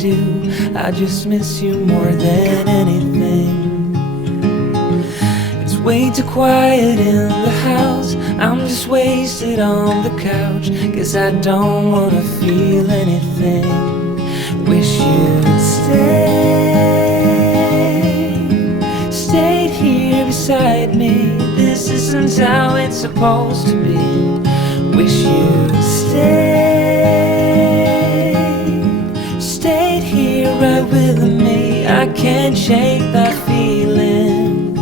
do. I just miss you more than anything. It's way too quiet in the house. I'm just wasted on the couch, 'cause I don't wanna feel anything. Wish you'd stayed here beside me. This isn't how it's supposed to be. Wish you'd stayed here right with me. I can't shake that feeling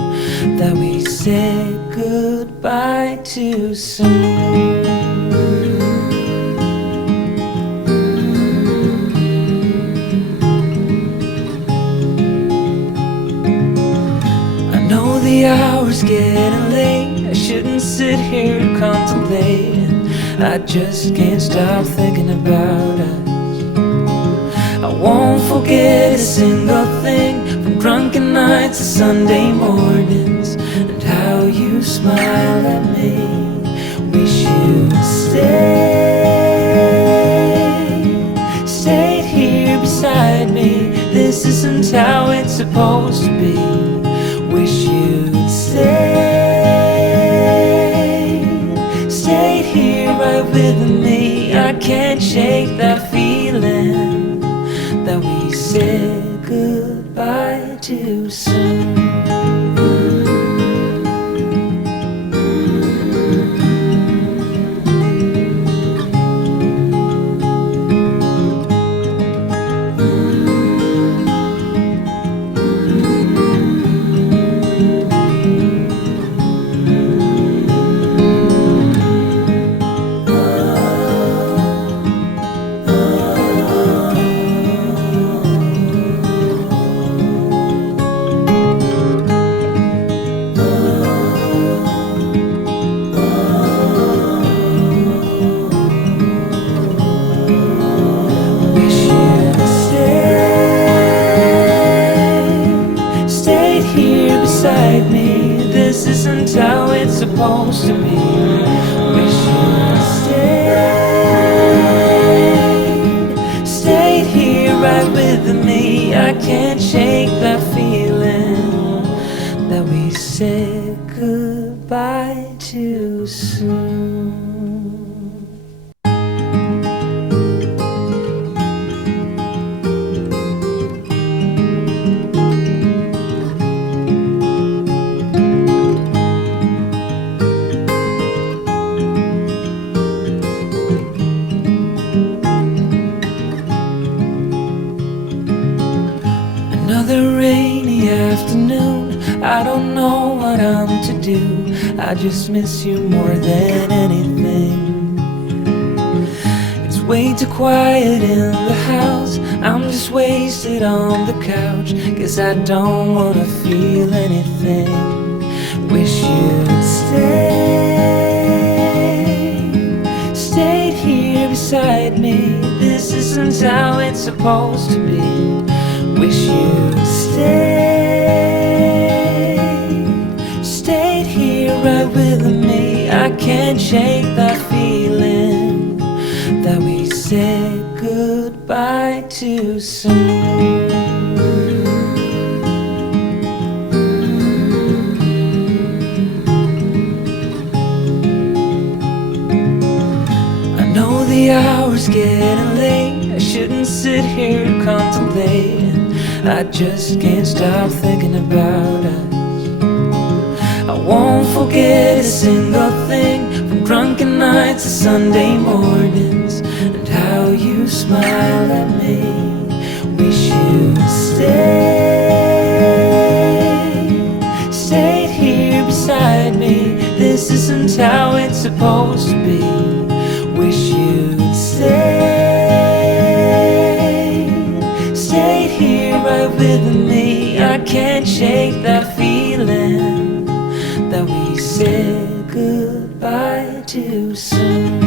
that we said goodbye too soon. The hour's getting late. I shouldn't sit here contemplating. I just can't stop thinking about us. I won't forget a single thing, from drunken nights to Sunday mornings, and how you smile at me. Wish you'd stayed here beside me. This isn't how it's supposed to be. Wish you'd stayed here right with me. I can't shake that feeling that we said goodbye too soon. Me. This isn't how it's supposed to be. Wish you'd stayed here right with me. I can't shake that feeling that we said goodbye too soon. Another rainy afternoon, I don't know what I'm to do. I just miss you more than anything. It's way too quiet in the house. I'm just wasted on the couch, 'cause I don't wanna feel anything. Wish you'd stayed here beside me. This isn't how it's supposed to be. Wish you'd stayed here right with me. I can't shake that feeling that we said goodbye too soon. I know the hour's getting late. I shouldn't sit here contemplating. I just can't stop thinking about us. I won't forget a single thing, from drunken nights to Sunday mornings, and how you smile at me. Wish you'd stayed here beside me. This isn't how it's supposed to be. Wish you'd stayed here right with me. I can't shake that feeling that we said goodbye too soon.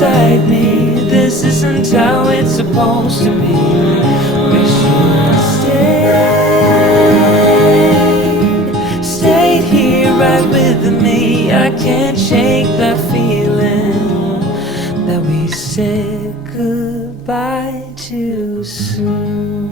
beside me. This isn't how it's supposed to be. Wish you'd stayed here right with me. I can't shake that feeling that we said goodbye too soon.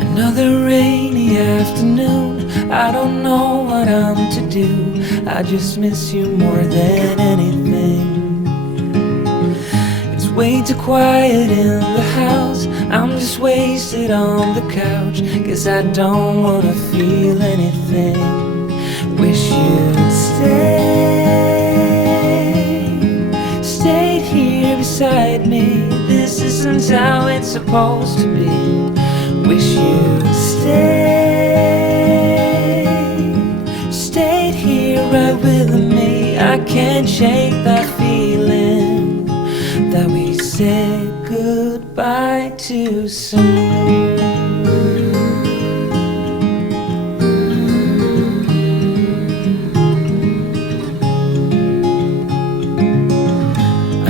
Another rainy afternoon, I don't know what I'm to do. I just miss you more than anything. It's way too quiet in the house. I'm just wasted on the couch, 'cause I don't wanna feel anything. Wish you'd stayed here beside me. This isn't how it's supposed to be. Wish you'd stayed here right with me. I can't shake that feeling that we said goodbye too soon.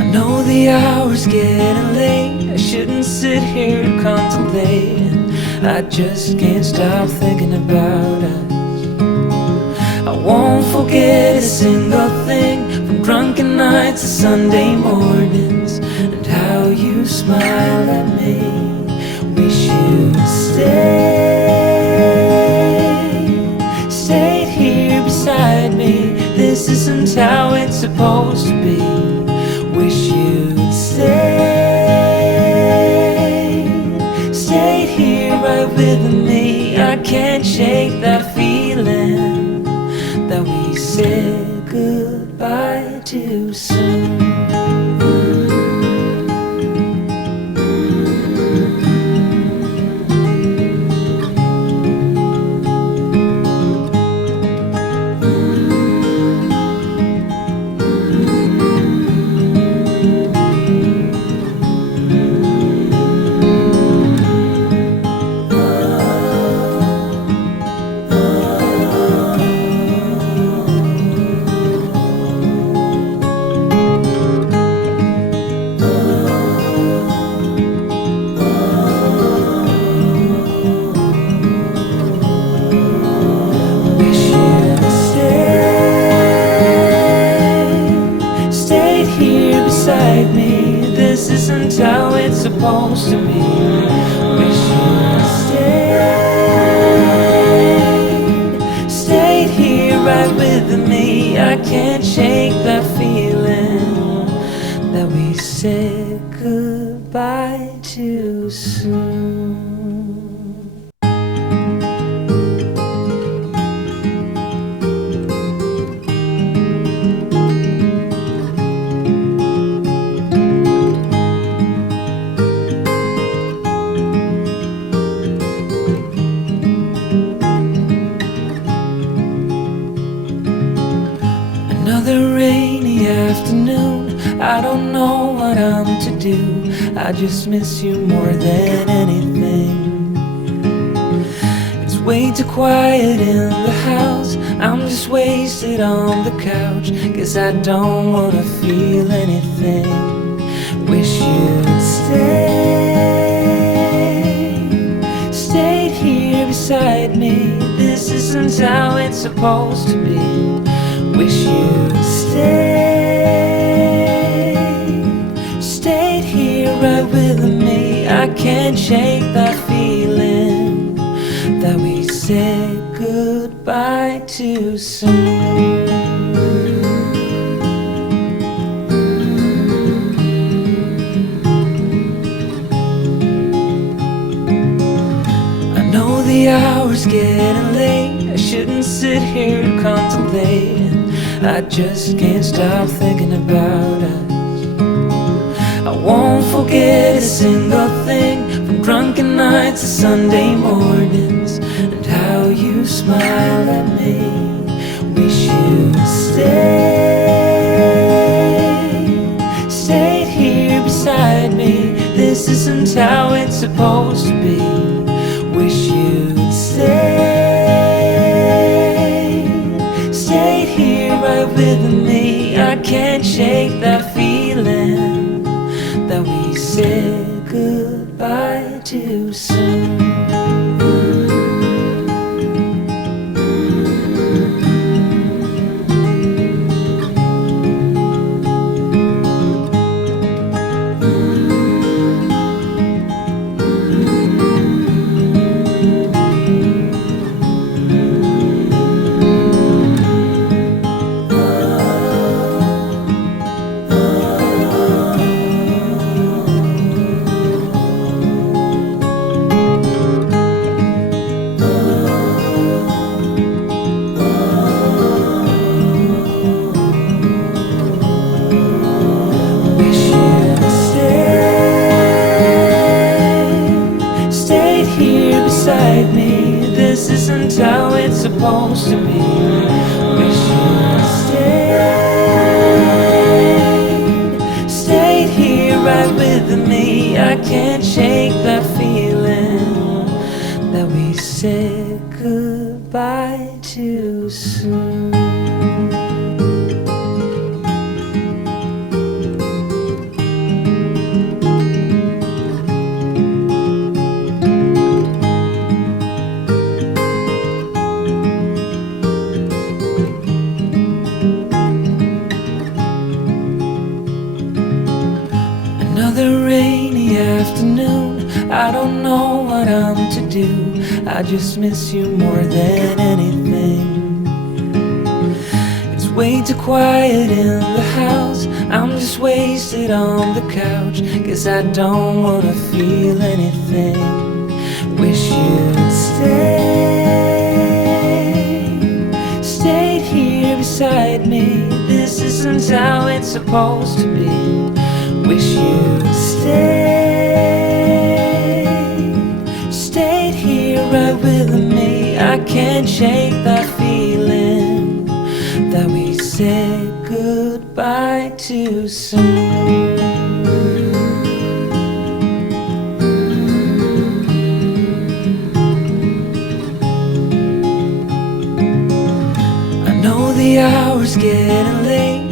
I know the hour's getting late. I shouldn't sit here contemplating. I just can't stop thinking about us. I won't forget a single thing, from drunken nights to Sunday mornings, and how you smile at me. Wish you'd stayed here beside me. This isn't how it's supposed to be. Wish you'd stayed here right with me. I can't shake that feeling that we said goodbye too soon. Me. This isn't how it's supposed to be. Wish you'd stayed here right with me. I can't shake that feeling that we said goodbye too soon. Another rainy afternoon, I don't know what I'm to do. I just miss you more than anything. It's way too quiet in the house. I'm just wasted on the couch, 'cause I don't wanna feel anything. Wish you'd stayed here beside me. This isn't how it's supposed to be. Wish you'd stayed here right with me. I can't shake that feeling that we said goodbye too soon. I know the hour's getting late. I shouldn't sit here contemplating. I just can't stop thinking about us. I won't forget a single thing, from drunken nights to Sunday mornings, and how you smile at me. supposed to be. Wish you'd stayed here right with me. I can't shake that feeling that we said goodbye too soon. Here beside me, this isn't how it's supposed to be. Wish you'd stayed here right with me. I can't shake that feeling that we said goodbye too soon. Another rainy afternoon, I don't know what I'm to do. I just miss you more than anything. It's way too quiet in the house, I'm just wasted on the couch. Guess I don't wanna feel anything. Wish you'd stayed here beside me. This isn't how it's supposed to be. Wish you'd stayed here right with me. I can't shake that feeling that we said goodbye too soon. I know the hour's getting late,